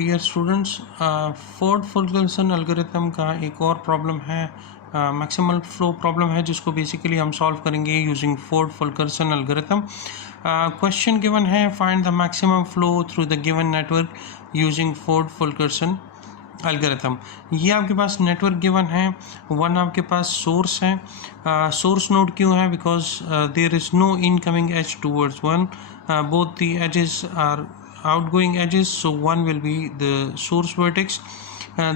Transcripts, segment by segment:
Dear students, Ford Fulkerson algorithm का एक और प्रॉब्लम है, मैक्सिमल फ्लो प्रॉब्लम है, जिसको बेसिकली हम सॉल्व करेंगे using Ford Fulkerson algorithm. Question given है, find the maximum flow through the given network using Ford Fulkerson algorithm. ये आपके पास नेटवर्क गिवन है, वन आपके पास सोर्स है। सोर्स नोड क्यों है? Because there is no incoming edge towards one, both the edges are outgoing edges, so one will be the source vertex.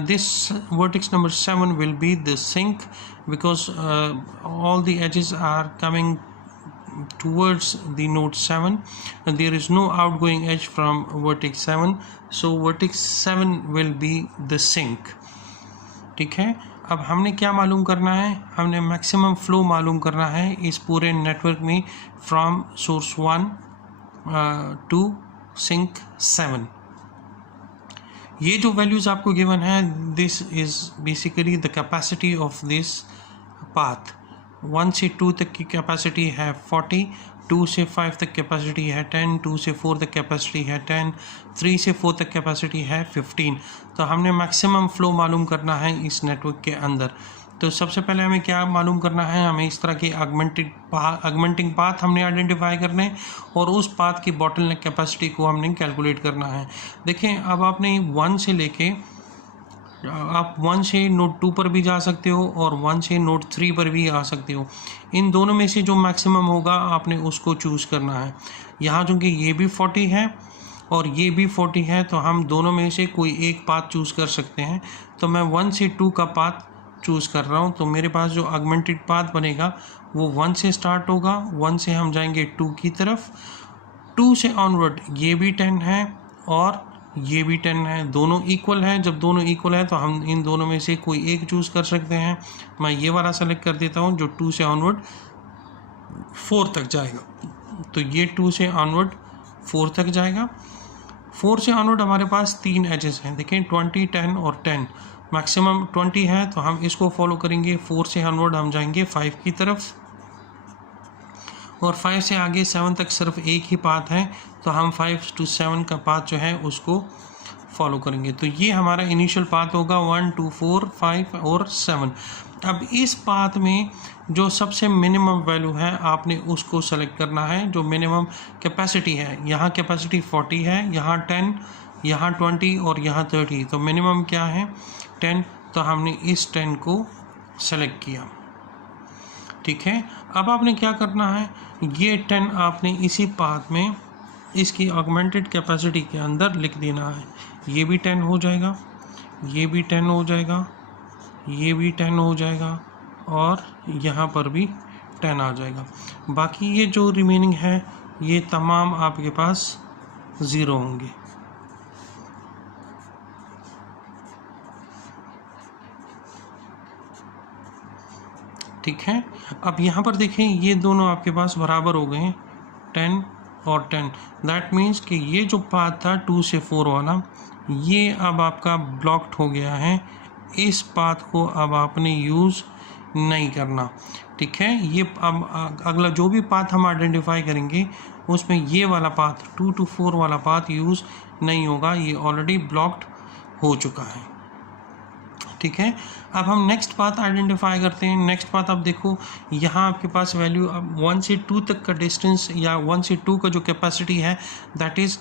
This vertex number 7 will be the sink, because all the edges are coming towards the node 7 and there is no outgoing edge from vertex 7, so vertex 7 will be the sink. ठीक है, अब हमने क्या मालूम करना है? हमने maximum flow मालूम करना है इस पूरे नेटवर्क में फ्रॉम सोर्स 1 टू सिंक 7। ये जो वैल्यूज आपको गिवन है, this is basically the capacity of this path. 1 से 2 तक की कैपेसिटी है 40, 2 से 5 तक कैपेसिटी है 10, 2 से 4 तक कैपेसिटी है 10, 3 से 4 तक कैपेसिटी है 15। तो हमने मैक्सिमम फ्लो मालूम करना है इस नेटवर्क के अंदर। तो सबसे पहले हमें क्या मालूम करना है? हमें इस तरह की अगमेंटिंग पाथ हमने आइडेंटिफाई करने हैं और उस पाथ की बॉटलनेक कैपेसिटी को हमने कैलकुलेट करना है। देखें, अब आपने 1 से लेके आप 1 से नोड 2 पर भी जा सकते हो और 1 से नोड 3 पर भी आ सकते हो। इन दोनों में से जो मैक्सिमम होगा आपने उसको चूज़ करना है। यहाँ चूँकि ये भी 40 है और ये भी 40 है, तो हम दोनों में से कोई एक पाथ चूज़ कर सकते हैं। तो मैं 1 से 2 का पाथ चूज़ कर रहा हूँ। तो मेरे पास जो ऑगमेंटेड पाथ बनेगा वो 1 से स्टार्ट होगा, 1 से हम जाएंगे 2 की तरफ, 2 से ऑनवर्ड ये भी 10 है और ये भी 10 है, दोनों इक्वल हैं। जब दोनों इक्वल है तो हम इन दोनों में से कोई एक चूज़ कर सकते हैं। मैं ये वाला सेलेक्ट कर देता हूँ जो 2 से ऑनवर्ड 4 तक जाएगा। तो ये 2 से ऑनवर्ड 4 तक जाएगा। 4 से ऑनवर्ड हमारे पास 3 एजेस हैं, देखें 20, 10 और 10। मैक्सिमम 20 है तो हम इसको फॉलो करेंगे। 4 से ऑनवर्ड हम जाएंगे 5 की तरफ और 5 से आगे 7 तक सिर्फ एक ही पाथ है, तो हम 5 to 7 का पाथ जो है उसको फॉलो करेंगे। तो ये हमारा इनिशियल पाथ होगा 1, 2, 4, 5 और 7। अब इस पाथ में जो सबसे मिनिमम वैल्यू है आपने उसको सेलेक्ट करना है, जो मिनिमम कैपेसिटी है। यहाँ कैपेसिटी 40 है, यहाँ 10, यहाँ 20 और यहाँ 30। तो मिनिमम क्या है? 10। तो हमने इस 10 को सेलेक्ट किया। ठीक है, अब आपने क्या करना है? ये 10 आपने इसी पाथ में इसकी ऑगमेंटेड कैपेसिटी के अंदर लिख देना है। ये भी 10 हो जाएगा, ये भी 10 हो जाएगा, ये भी 10 हो जाएगा और यहाँ पर भी 10 आ जाएगा। बाकी ये जो रिमेनिंग है ये तमाम आपके पास 0 होंगे। ठीक है, अब यहाँ पर देखें ये दोनों आपके पास बराबर हो गए हैं, 10 और 10। दैट मीन्स कि ये जो पाथ था 2 से 4 वाला, ये अब आपका ब्लॉक्ड हो गया है। इस पाथ को अब आपने यूज़ नहीं करना। ठीक है, ये अब अगला जो भी पाथ हम आइडेंटिफाई करेंगे उसमें ये वाला पाथ 2 to 4 वाला पाथ यूज़ नहीं होगा, ये ऑलरेडी ब्लॉक्ड हो चुका है। ठीक है, अब हम नेक्स्ट पाथ आइडेंटिफाई करते हैं। नेक्स्ट पाथ आप देखो, यहाँ आपके पास वैल्यू अब 1 से 2 तक का डिस्टेंस या 1 से 2 का जो कैपेसिटी है दैट इज़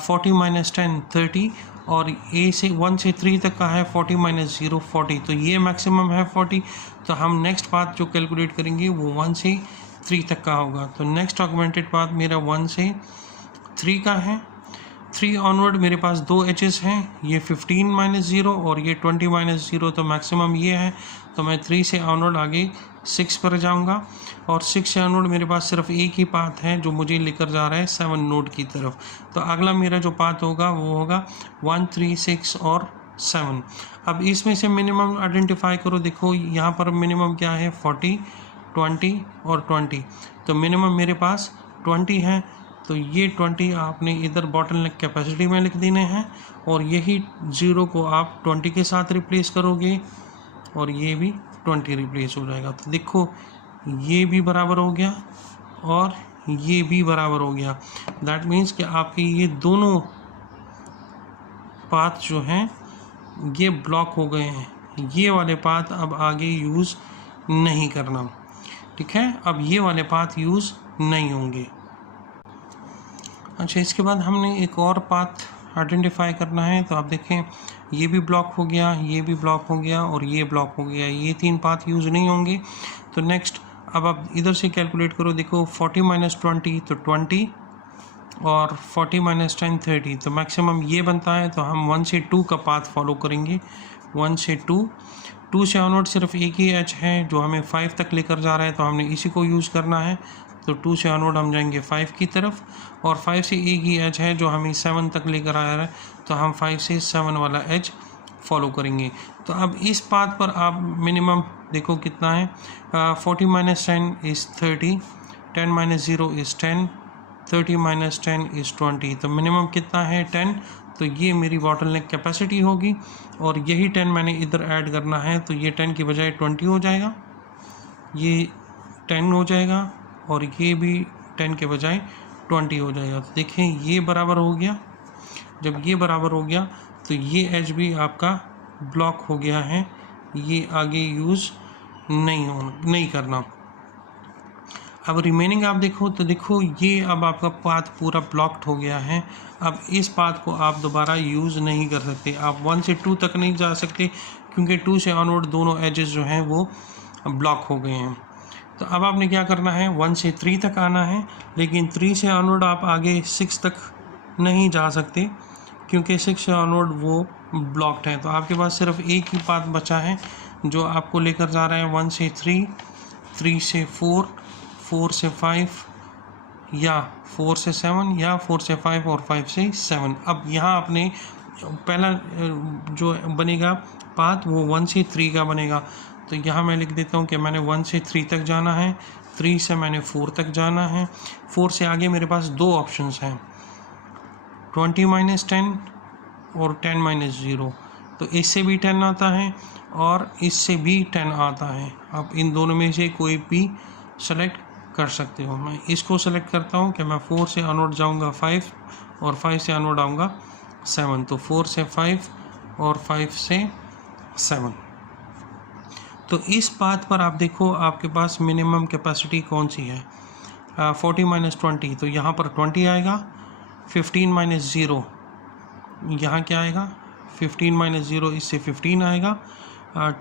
40 - 10 30, और ए से 1 से 3 तक का है 40 - 0 40। तो ये मैक्सिमम है 40। तो हम नेक्स्ट पाथ जो कैलकुलेट करेंगे वो 1 से 3 तक का होगा। तो नेक्स्ट ऑगमेंटेड पाथ मेरा 1 से 3 का है। 3 ऑनवर्ड मेरे पास 2 एचेस हैं, ये 15 - 0 और ये 20 - 0। तो मैक्सिमम ये है, तो मैं 3 से ऑनवर्ड आगे 6 पर जाऊंगा और 6 से ऑनवर्ड मेरे पास सिर्फ एक ही पाथ है जो मुझे लेकर जा रहा है 7 नोड की तरफ। तो अगला मेरा जो पाथ होगा वो होगा 1, 3, 6 और 7। अब इसमें से मिनिमम आइडेंटिफाई करो। देखो यहाँ पर मिनिमम क्या है? 40, 20 और 20। तो मिनिमम मेरे पास 20 है, तो ये 20 आपने इधर बॉटलनेक कैपेसिटी में लिख देने हैं और यही 0 को आप 20 के साथ रिप्लेस करोगे और ये भी 20 रिप्लेस हो जाएगा। तो देखो ये भी बराबर हो गया और ये भी बराबर हो गया। दैट मीन्स कि आपके ये दोनों पाथ जो हैं ये ब्लॉक हो गए हैं, ये वाले पाथ अब आगे यूज़ नहीं करना, ठीक है। अब ये वाले पाथ यूज़ नहीं होंगे। अच्छा, इसके बाद हमने एक और पाथ आइडेंटिफाई करना है। तो आप देखें, ये भी ब्लॉक हो गया, ये भी ब्लॉक हो गया और ये ब्लॉक हो गया, ये 3 पाथ यूज़ नहीं होंगे। तो नेक्स्ट अब आप इधर से कैलकुलेट करो, देखो 40 - 20 तो 20 और 40 - 10 30, तो मैक्सिमम ये बनता है। तो हम 1 से 2 का पाथ फॉलो करेंगे, 1 से 2 से ऑनवर्ड सिर्फ एक ही एज है जो हमें 5 तक लेकर जा रहा है, तो हमने इसी को यूज़ करना है। तो 2 से ऑनवर्ड हम जाएंगे 5 की तरफ, और 5 से एक ही एज है जो हमें 7 तक लेकर आ रहा है, तो हम 5 से 7 वाला एज फॉलो करेंगे। तो अब इस पाथ पर आप मिनिमम देखो कितना है, 40 - 10 इज़ 30, 10 - 0 इज़ 10, 30 - 10 इज़ 20, तो मिनिमम कितना है 10। तो ये मेरी बॉटलनेक कैपेसिटी होगी, और यही 10 मैंने इधर ऐड करना है, तो ये 10 की बजाय 20 हो जाएगा, ये 10 हो जाएगा, और ये भी 10 के बजाय 20 हो जाएगा। तो देखें ये बराबर हो गया। जब ये बराबर हो गया तो ये एज भी आपका ब्लॉक हो गया है, ये आगे यूज़ नहीं करना। अब रिमेनिंग आप देखो, तो देखो ये अब आपका पाथ पूरा ब्लॉक्ड हो गया है। अब इस पाथ को आप दोबारा यूज़ नहीं कर सकते, आप 1 से 2 तक नहीं जा सकते, क्योंकि 2 से ऑनवर्ड दोनों एजेस जो हैं वो ब्लॉक हो गए हैं। तो अब आपने क्या करना है, 1 से 3 तक आना है, लेकिन 3 से ऑनवर्ड आप आगे 6 तक नहीं जा सकते, क्योंकि 6 से ऑनवर्ड वो ब्लॉक्ड है। तो आपके पास सिर्फ एक ही पाथ बचा है जो आपको लेकर जा रहा है 1 से 3, 3 से 4, 4 से 5, या 4 से 7, या 4 से 5 और 5 से 7। अब यहाँ आपने पहला जो बनेगा पाथ वो 1 से 3 का बनेगा। तो यहाँ मैं लिख देता हूँ कि मैंने 1 से 3 तक जाना है, 3 से मैंने 4 तक जाना है, 4 से आगे मेरे पास 2 ऑप्शंस हैं, 20 - 10 और 10 - 0। तो इससे भी 10 आता है और इससे भी 10 आता है। आप इन दोनों में से कोई भी सेलेक्ट कर सकते हो। मैं इसको सेलेक्ट करता हूँ कि मैं 4 से ऑनवर्ड जाऊँगा 5, और 5 से ऑनवर्ड आऊँगा 7। तो 4 से 5 और 5 से 7। तो इस पाथ पर आप देखो आपके पास मिनिमम कैपेसिटी कौन सी है, 40 - 20, तो यहाँ पर 20 आएगा। 15 - 0 यहाँ क्या आएगा, 15 - 0 इससे 15 आएगा।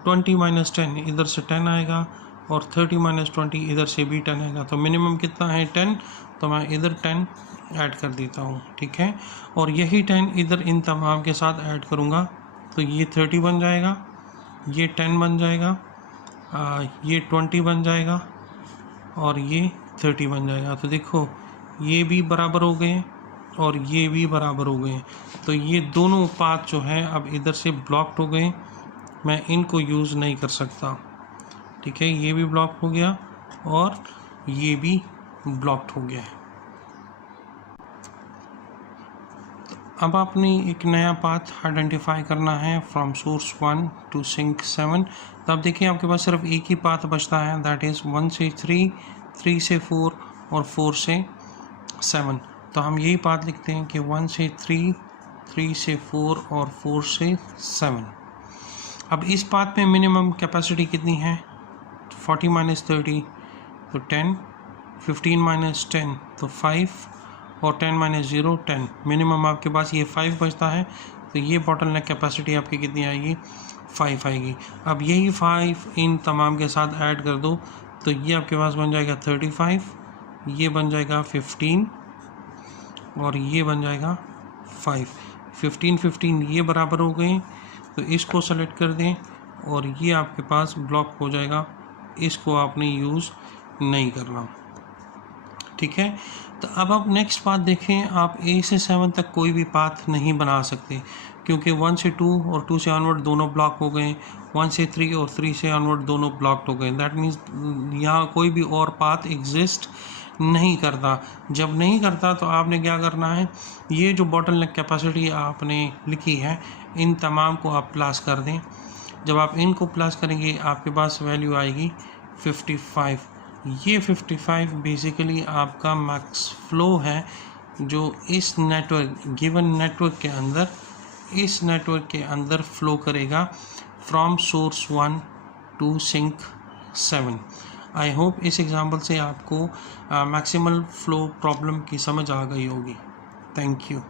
20 - 10 इधर से 10 आएगा, और 30 - 20 इधर से भी 10 आएगा। तो मिनिमम कितना है 10, तो मैं इधर 10 ऐड कर देता हूँ, ठीक है। और यही 10 इधर इन तमाम के साथ ऐड करूँगा, तो ये 30 बन जाएगा, ये 10 बन जाएगा, ये 20 बन जाएगा, और ये 30 बन जाएगा। तो देखो ये भी बराबर हो गए और ये भी बराबर हो गए। तो ये दोनों पाथ जो हैं अब इधर से ब्लॉक्ड हो गए, मैं इनको यूज़ नहीं कर सकता, ठीक है। ये भी ब्लॉक हो गया और ये भी ब्लॉक्ड हो गया है। अब आपने एक नया पाथ आइडेंटिफाई करना है फ्रॉम सोर्स 1 टू सिंक 7। तो आप देखिए आपके पास सिर्फ एक ही पाथ बचता है, दैट इज़ 1 से 3, 3 से 4 और 4 से 7। तो हम यही पाथ लिखते हैं कि 1 से 3, 3 से 4 और 4 से 7। अब इस पाथ में मिनिमम कैपेसिटी कितनी है, 40 - 30 तो 10, 15 - 10 तो 5, और 10 - 0 10। मिनिमम आपके पास ये 5 बचता है, तो ये बॉटलनेक कैपेसिटी आपकी कितनी आएगी, 5 आएगी। अब यही 5 इन तमाम के साथ ऐड कर दो, तो ये आपके पास बन जाएगा 35, ये बन जाएगा 15, और ये बन जाएगा 5। 15 15 ये बराबर हो गए, तो इसको सेलेक्ट कर दें और ये आपके पास ब्लॉक हो जाएगा, इसको आपने यूज़ नहीं करना, ठीक है। तो अब आप नेक्स्ट पाथ देखें, आप A से 7 तक कोई भी पाथ नहीं बना सकते, क्योंकि 1 से 2 और 2 से ऑनवर्ड दोनों ब्लॉक हो गए, 1 से 3 और 3 से ऑनवर्ड दोनों ब्लॉक्ड हो गए। दैट मीन्स यहाँ कोई भी और पाथ एग्जिस्ट नहीं करता। जब नहीं करता तो आपने क्या करना है, ये जो बॉटलनेक कैपेसिटी आपने लिखी है इन तमाम को आप प्लस कर दें। जब आप इनको प्लस करेंगे आपके पास वैल्यू आएगी 55। ये 55 बेसिकली आपका मैक्स फ्लो है जो इस नेटवर्क गिवन नेटवर्क के अंदर इस नेटवर्क के अंदर फ्लो करेगा from source 1 to sink 7। I hope इस एग्जांपल से आपको मैक्सिमल फ्लो प्रॉब्लम की समझ आ गई होगी। Thank you.